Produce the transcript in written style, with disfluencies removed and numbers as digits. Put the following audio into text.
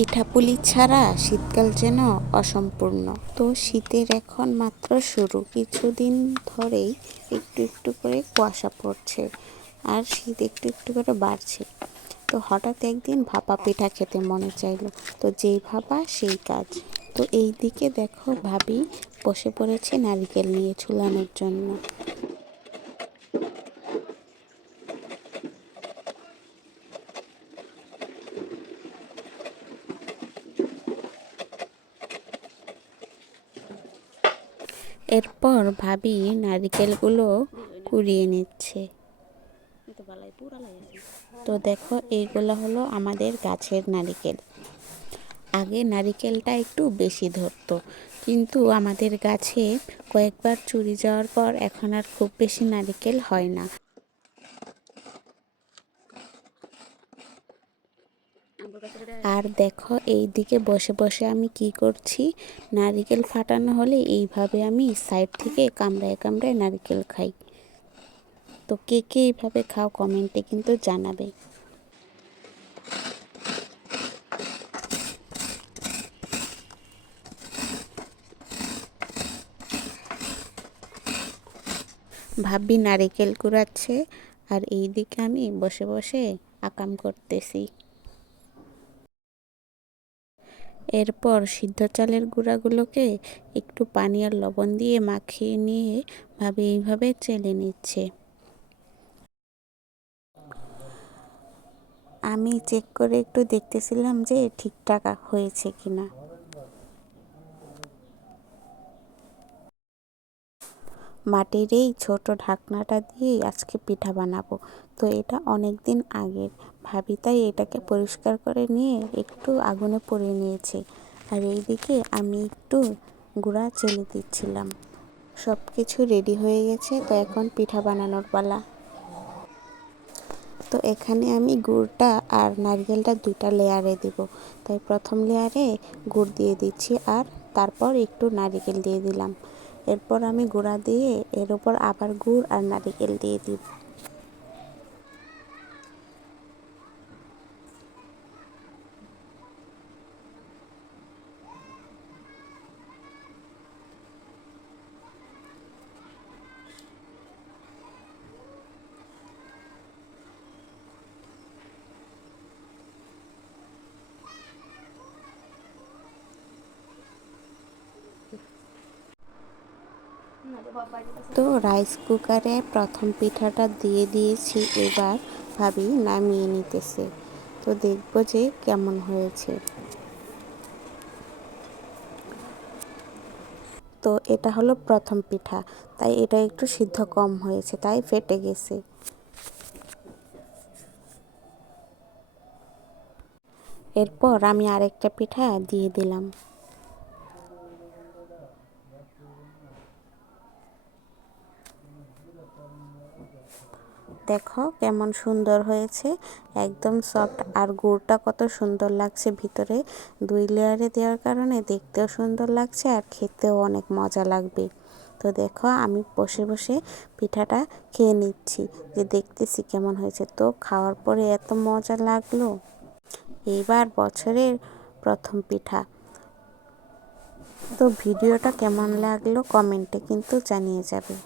পিঠাপুলি ছাড়া শীতকাল যেন অসম্পূর্ণ। তো শীতের এখন মাত্র শুরু, কিছুদিন ধরেই একটু একটু করে কুয়াশা পড়ছে আর শীত একটু একটু করে বাড়ছে। তো হঠাৎ একদিন ভাপা পিঠা খেতে মনে চাইলো, তো যেই ভাপা সেই কাজ। তো এই দিকে দেখো ভাবি বসে পড়েছে নারকেল নিয়ে ঝুলানোর জন্য। এরপর ভাবি নারকেলগুলো কুড়িয়ে নিচ্ছে। তো দেখো এইগুলো হলো আমাদের গাছের নারকেল। আগে নারকেলটা একটু বেশি ধরতো, কিন্তু আমাদের গাছে কয়েকবার চুরি যাওয়ার পর এখন আর খুব বেশি নারকেল হয় না। আর দেখো এই দিকে বসে বসে আমি কি করছি, নারকেল ফাটানো হলে এইভাবে আমি সাইড থেকে কামড়ায় কামড়ায় নারকেল খাই। তো কে কে এইভাবে খাও কমেন্টে কিন্তু জানাবে। ভাবি নারকেল কুড়াচ্ছে আর এই দিকে আমি বসে বসে আকাম করতেছি। এরপর সিদ্ধ চালের গুঁড়াগুলোকে একটু পানি আর লবণ দিয়ে মাখিয়ে নিয়ে ভাবি এইভাবে চেলে নিচ্ছে। আমি চেক করে একটু দেখতেছিলাম যে ঠিকঠাক হয়েছে কিনা। মাটির এই ছোট ঢাকনাটা দিয়েই আজকে পিঠা বানাবো। তো এটা অনেক দিন আগের, ভাবি তাই এটাকে পরিষ্কার করে নিয়ে একটু আগুনে পুড়িয়ে নিয়েছে। আর এইদিকে আমি একটু গুঁড়া চেলে দিচ্ছিলাম। সব কিছু রেডি হয়ে গেছে, তো এখন পিঠা বানানোর পালা। তো এখানে আমি গুড়টা আর নারকেলটা দুইটা লেয়ারে দিব। তাই প্রথম লেয়ারে গুড় দিয়ে দিচ্ছি আর তারপর একটু নারকেল দিয়ে দিলাম। এরপর আমি গুঁড়া দিয়ে এর উপর আবার গুড় আর নারকেল দিয়ে দিব। তো রাইস কুকারে প্রথম পিঠাটা দিয়ে দিয়েছি, এবার ভাবি নামিয়ে নিতেছে। তো দেখবো যে কেমন হয়েছে। তো এটা হলো প্রথম পিঠা, তাই এটা একটু সিদ্ধ কম হয়েছে, তাই ফেটে গেছে। এরপর আমি আরেকটা পিঠা দিয়ে দিলাম। দেখো কেমন সুন্দর হয়েছে, একদম সফট আর গুড়টা কত সুন্দর লাগছে ভিতরে। 2 লেয়ারে দেওয়ার কারণে দেখতেও সুন্দর লাগছে আর খেতেও অনেক মজা লাগবে। তো দেখো আমি বসে বসে পিঠাটা খেয়ে নিচ্ছি, যে দেখতেছি কেমন হয়েছে। তো খাওয়ার পরে এত মজা লাগলো। এইবার বছরের প্রথম পিঠা। তো ভিডিওটা কেমন লাগলো কমেন্টে কিন্তু জানিয়ে যাবে।